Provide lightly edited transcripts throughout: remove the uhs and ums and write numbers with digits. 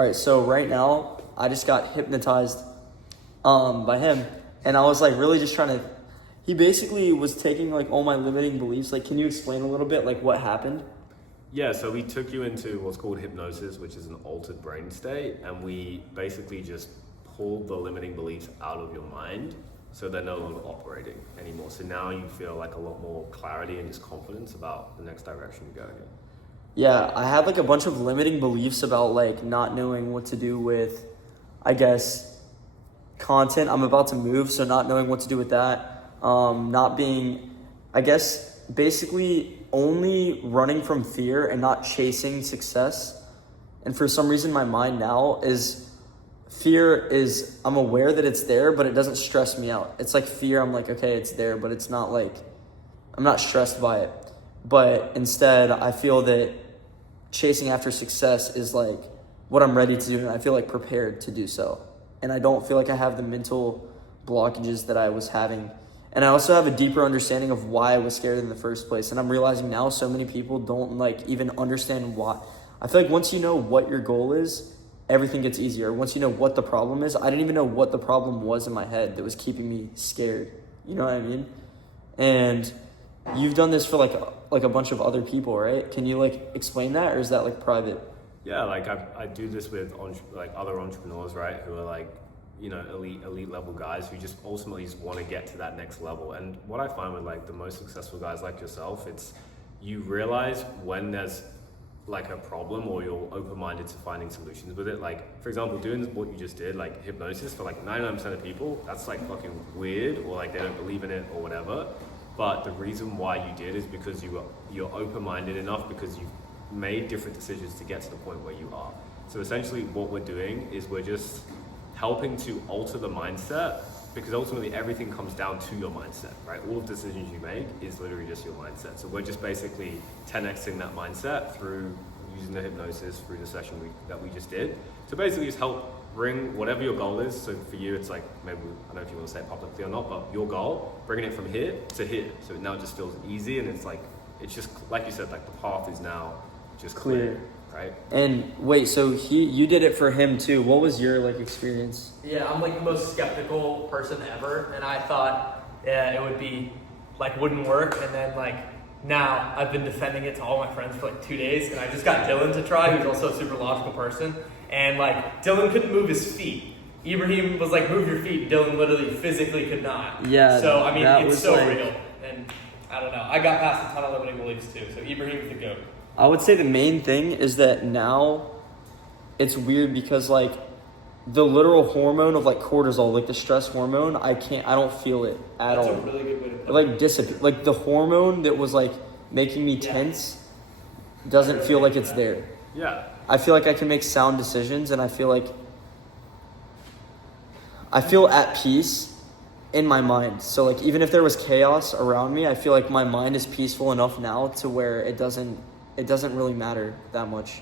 All right, so right now I just got hypnotized by him, and I was like really just trying to. He basically was taking like all my limiting beliefs. Like, can you explain a little bit like what happened? Yeah, so we took you into what's called hypnosis, which is an altered brain state, and we basically just pulled the limiting beliefs out of your mind so they're no longer operating anymore. So now you feel like a lot more clarity and just confidence about the next direction you go in. Yeah, I had like a bunch of limiting beliefs about like not knowing what to do with, I guess, content. I'm about to move, so not knowing what to do with that. Not being, I guess, basically only running from fear and not chasing success. And for some reason, my mind now is fear is, I'm aware that it's there, but it doesn't stress me out. It's like fear, I'm like, okay, it's there, but it's not like, I'm not stressed by it. But instead, I feel that chasing after success is like what I'm ready to do, and I feel like prepared to do so. And I don't feel like I have the mental blockages that I was having. And I also have a deeper understanding of why I was scared in the first place. And I'm realizing now so many people don't like even understand why. I feel like once you know what your goal is, everything gets easier. Once you know what the problem is, I didn't even know what the problem was in my head that was keeping me scared. You know what I mean? And you've done this for like a bunch of other people, right? Can you like explain that, or is that like private? Yeah, like I do this with like other entrepreneurs, right? Who are like, you know, elite level guys who just ultimately just want to get to that next level. And what I find with like the most successful guys like yourself, it's you realize when there's like a problem or you're open-minded to finding solutions with it. Like, for example, doing what you just did, like hypnosis, for like 99% of people, that's like fucking weird, or like they don't believe in it or whatever. But the reason why you did is because you're open-minded enough, because you've made different decisions to get to the point where you are. So essentially what we're doing is we're just helping to alter the mindset, because ultimately everything comes down to your mindset, right? All of the decisions you make is literally just your mindset. So we're just basically 10xing that mindset through using the hypnosis, through the session that we just did, to basically just help bring whatever your goal is. So for you, it's like, maybe, I don't know if you want to say it publicly or not, but your goal, bringing it from here to here. So now it just feels easy, and it's like, it's just, like you said, like the path is now just clear. Right? And wait, so you did it for him too. What was your like experience? Yeah, I'm like the most skeptical person ever, and I thought it would be like wouldn't work, and then like now I've been defending it to all my friends for like 2 days, and I just got Dillon to try, who's also a super logical person, and like Dillon couldn't move his feet. Ibrahim was like, move your feet. Dillon literally physically could not. Yeah. So I mean, it's so like, real, and I don't know. I got past a ton of limiting beliefs too. So Ibrahim's the GOAT. I would say the main thing is that now it's weird because like the literal hormone of like cortisol, like the stress hormone, I don't feel it at all. That's a really good way to put it. Like disappear. Like the hormone that was like making me tense doesn't feel like it's there. Yeah. I feel like I can make sound decisions, and I feel at peace in my mind. So like even if there was chaos around me, I feel like my mind is peaceful enough now to where it doesn't really matter that much.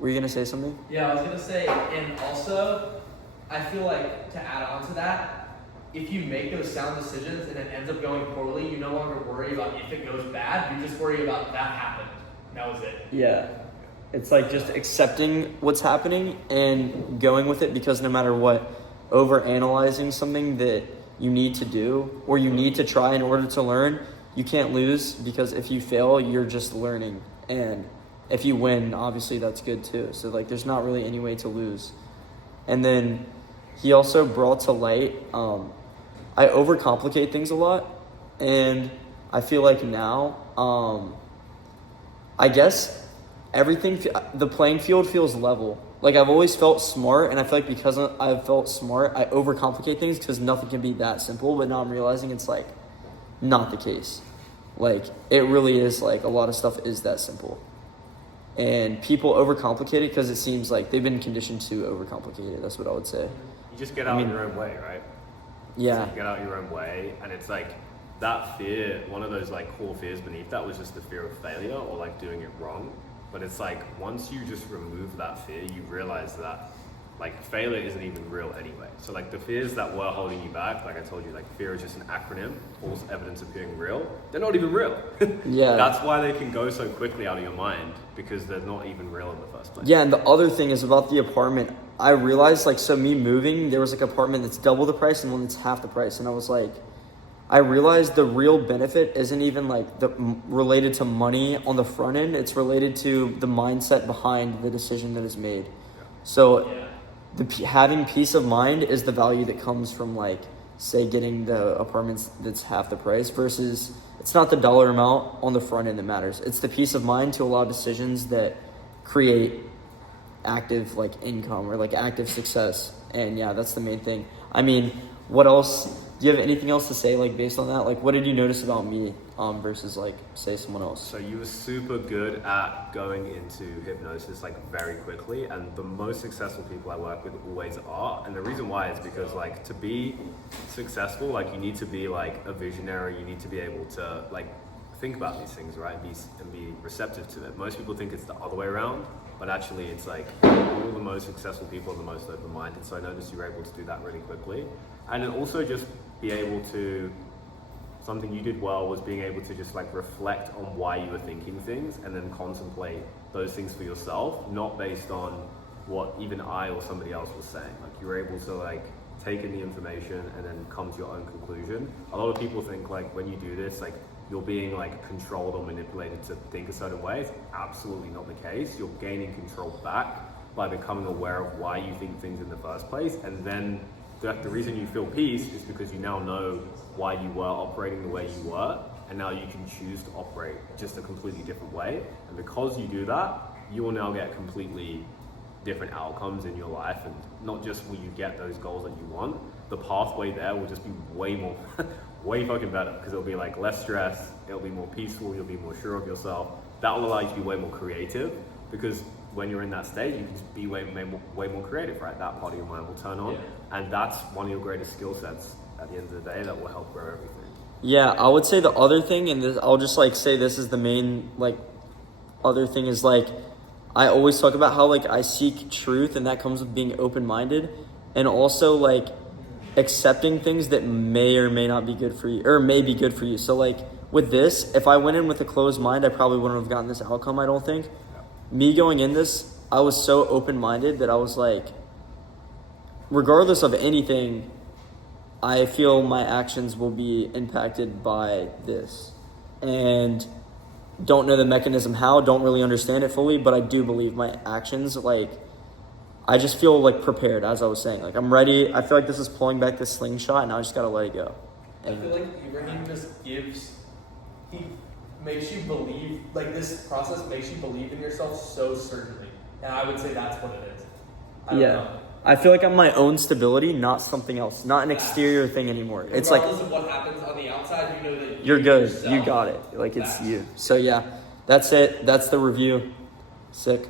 Were you gonna say something? Yeah, I was gonna say, and also, I feel like to add on to that, if you make those sound decisions and it ends up going poorly, you no longer worry about if it goes bad, you just worry about that happened. That was it. Yeah. It's like just accepting what's happening and going with it, because no matter what, over-analyzing something that you need to do or you need to try in order to learn, you can't lose, because if you fail, you're just learning. And if you win, obviously that's good too. So like there's not really any way to lose. And then he also brought to light, I overcomplicate things a lot. And I feel like now, I guess the playing field feels level. Like I've always felt smart, and I feel like because I've felt smart, I overcomplicate things because nothing can be that simple. But now I'm realizing it's like not the case. Like it really is, like a lot of stuff is that simple. And people overcomplicate it because it seems like they've been conditioned to overcomplicate it. That's what I would say. You just get out your own way, right? Yeah. So you get out your own way, and it's like that fear, one of those like core fears beneath that was just the fear of failure or like doing it wrong. But it's like once you just remove that fear, you realize that like failure isn't even real anyway. So like the fears that were holding you back, like I told you, like fear is just an acronym, false evidence appearing real. They're not even real. Yeah. That's why they can go so quickly out of your mind, because they're not even real in the first place. Yeah, and the other thing is about the apartment. I realized, like, so me moving, there was like an apartment that's double the price and one that's half the price, and I was like, I realized the real benefit isn't even like related to money on the front end. It's related to the mindset behind the decision that is made. So having peace of mind is the value that comes from, like, say getting the apartments that's half the price, versus it's not the dollar amount on the front end that matters. It's the peace of mind to allow decisions that create active, like, income or like active success. And yeah, that's the main thing. I mean, what else? Do you have anything else to say, like, based on that? Like, what did you notice about me versus, like, say someone else? So you were super good at going into hypnosis, like, very quickly, and the most successful people I work with always are. And the reason why is because, like, to be successful, like, you need to be, like, a visionary. You need to be able to, like, think about these things, right, and be receptive to them. Most people think it's the other way around, but actually it's like all the most successful people are the most open-minded. So I noticed you were able to do that really quickly. And then also just be able to, something you did well was being able to just, like, reflect on why you were thinking things and then contemplate those things for yourself, not based on what even I or somebody else was saying. Like, you were able to, like, take in the information and then come to your own conclusion. A lot of people think, like, when you do this, like, you're being, like, controlled or manipulated to think a certain way. It's absolutely not the case. You're gaining control back by becoming aware of why you think things in the first place. And then the reason you feel peace is because you now know why you were operating the way you were. And now you can choose to operate just a completely different way. And because you do that, you will now get completely different outcomes in your life. And not just will you get those goals that you want, the pathway there will just be way more way fucking better, because it'll be, like, less stress, it'll be more peaceful, you'll be more sure of yourself. That will allow you to be way more creative, because when you're in that stage, you can just be way more creative, right? That part of your mind will turn on, and that's one of your greatest skill sets at the end of the day that will help grow everything. Yeah, I would say the other thing, and this, I'll just, like, say this is the main, like, other thing is, like, I always talk about how, like, I seek truth, and that comes with being open-minded, and also, like, accepting things that may or may not be good for you, or may be good for you. So, like, with this, if I went in with a closed mind, I probably wouldn't have gotten this outcome, I don't think. Me going in this, I was so open-minded that I was like, regardless of anything, I feel my actions will be impacted by this. And don't know the mechanism how, don't really understand it fully, but I do believe my actions, like, I just feel, like, prepared, as I was saying. Like, I'm ready. I feel like this is pulling back the slingshot, and I just got to let it go. I feel like Ibrahim just he makes you believe, like, this process makes you believe in yourself so certainly. And I would say that's what it is. I don't know. I feel like I'm my own stability, not something else, not an exterior thing anymore. It's like, regardless of what happens on the outside, you know that you're good. yourself, You got it. Like, it's you. So yeah, that's it. That's the review. Sick.